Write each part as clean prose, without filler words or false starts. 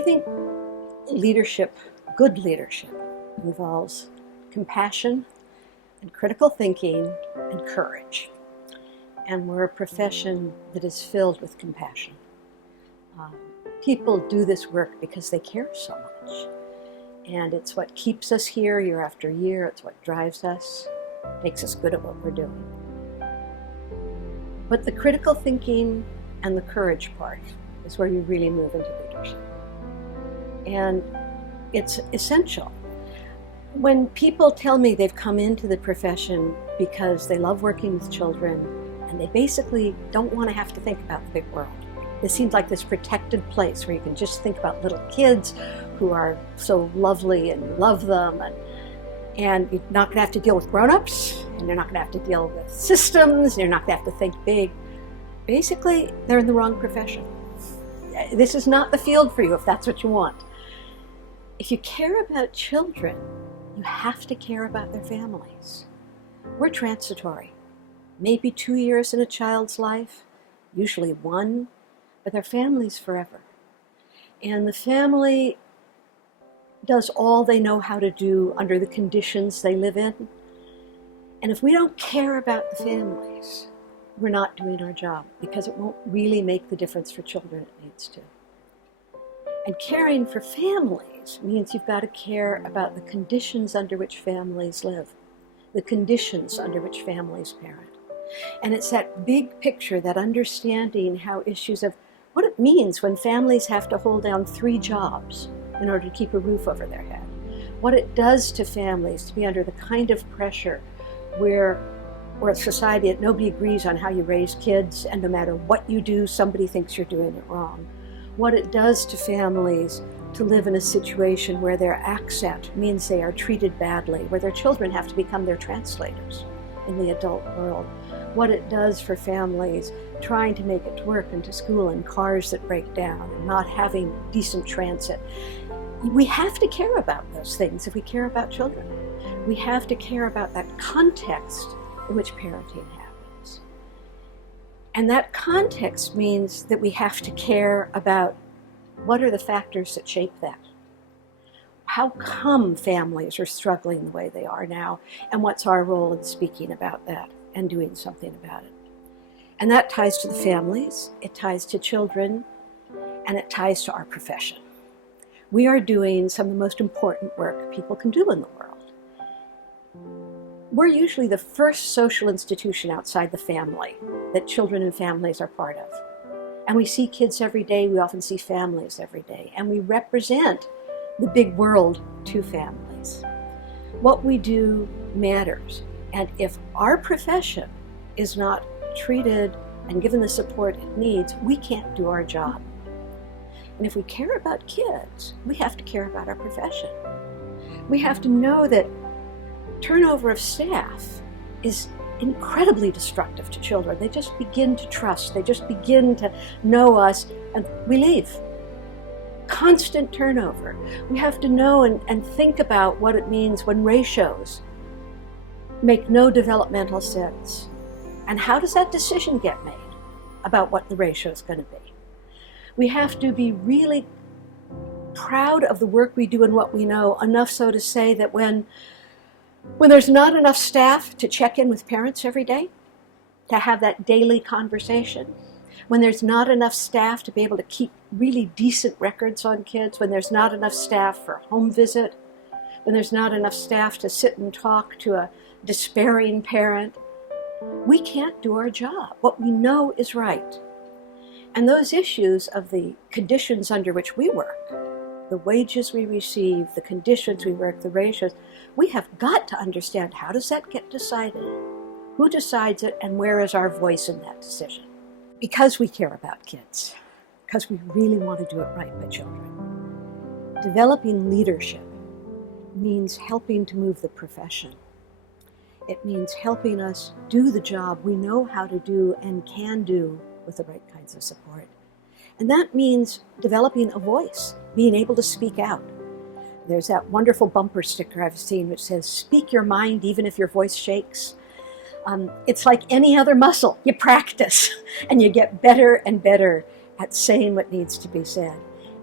I think leadership, good leadership, involves compassion and critical thinking and courage. And we're a profession that is filled with compassion. People do this work because they care so much. And it's what keeps us here year after year. It's what drives us, makes us good at what we're doing. But the critical thinking and the courage part is where you really move into leadership. And it's essential. When people tell me they've come into the profession because they love working with children and they basically don't want to have to think about the big world. It seems like this protected place where you can just think about little kids who are so lovely and you love them, and you're not going to have to deal with grown-ups, and you're not going to have to deal with systems, and you're not going to have to think big. Basically, they're in the wrong profession. This is not the field for you if that's what you want. If you care about children, you have to care about their families. We're transitory. Maybe 2 years in a child's life, usually 1, but their family's forever. And the family does all they know how to do under the conditions they live in. And if we don't care about the families, we're not doing our job, because it won't really make the difference for children it needs to. And caring for families means you've got to care about the conditions under which families live, the conditions under which families parent. And it's that big picture, that understanding how issues of what it means when families have to hold down 3 jobs in order to keep a roof over their head. What it does to families to be under the kind of pressure where a society that nobody agrees on how you raise kids, and no matter what you do, somebody thinks you're doing it wrong. What it does to families to live in a situation where their accent means they are treated badly, where their children have to become their translators in the adult world. What it does for families trying to make it to work and to school in cars that break down and not having decent transit. We have to care about those things if we care about children. We have to care about that context in which parenting happens. And that context means that we have to care about what are the factors that shape that. How come families are struggling the way they are now, and what's our role in speaking about that and doing something about it? And that ties to the families, it ties to children, and it ties to our profession. We are doing some of the most important work people can do in the world. We're usually the first social institution outside the family that children and families are part of. And we see kids every day, we often see families every day, and we represent the big world to families. What we do matters, and if our profession is not treated and given the support it needs, we can't do our job. And if we care about kids, we have to care about our profession. We have to know that turnover of staff is incredibly destructive to children. They just begin to trust, they just begin to know us, and we leave. Constant turnover. We have to know and think about what it means when ratios make no developmental sense. And how does that decision get made about what the ratio is going to be? We have to be really proud of the work we do and what we know, enough so to say that when there's not enough staff to check in with parents every day, to have that daily conversation, when there's not enough staff to be able to keep really decent records on kids, when there's not enough staff for a home visit, when there's not enough staff to sit and talk to a despairing parent, we can't do our job. What we know is right. And those issues of the conditions under which we work, the wages we receive, the conditions we work, the ratios, we have got to understand, how does that get decided? Who decides it, and where is our voice in that decision? Because we care about kids, because we really want to do it right by children. Developing leadership means helping to move the profession. It means helping us do the job we know how to do and can do with the right kinds of support. And that means developing a voice, being able to speak out. There's that wonderful bumper sticker I've seen which says, "Speak your mind even if your voice shakes." It's like any other muscle. You practice and you get better and better at saying what needs to be said.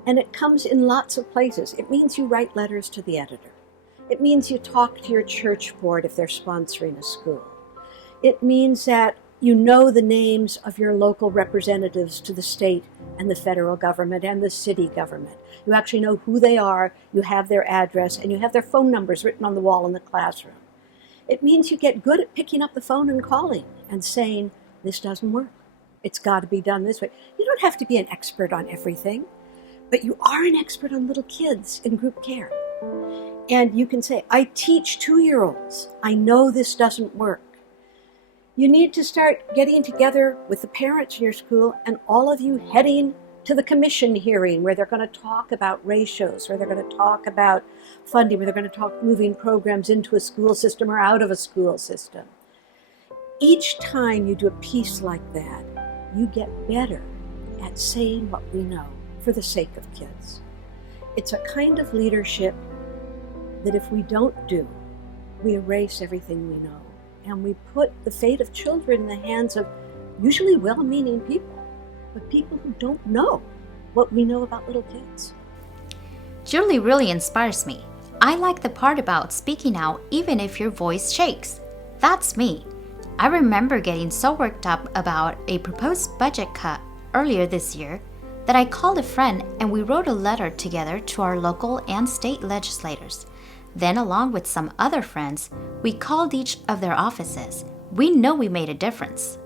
And it comes in lots of places. It means you write letters to the editor. It means you talk to your church board if they're sponsoring a school. It means that you know the names of your local representatives to the state and the federal government and the city government. You actually know who they are, you have their address, and you have their phone numbers written on the wall in the classroom. It means you get good at picking up the phone and calling and saying, this doesn't work. It's got to be done this way. You don't have to be an expert on everything, but you are an expert on little kids in group care. And you can say, I teach 2-year-olds. I know this doesn't work. You need to start getting together with the parents in your school and all of you heading to the commission hearing where they're going to talk about ratios, where they're going to talk about funding, where they're going to talk moving programs into a school system or out of a school system. Each time you do a piece like that, you get better at saying what we know for the sake of kids. It's a kind of leadership that if we don't do, we erase everything we know. And we put the fate of children in the hands of usually well-meaning people, but people who don't know what we know about little kids. Julie really inspires me. I like the part about speaking out even if your voice shakes. That's me. I remember getting so worked up about a proposed budget cut earlier this year that I called a friend and we wrote a letter together to our local and state legislators. Then, along with some other friends, we called each of their offices. We know we made a difference.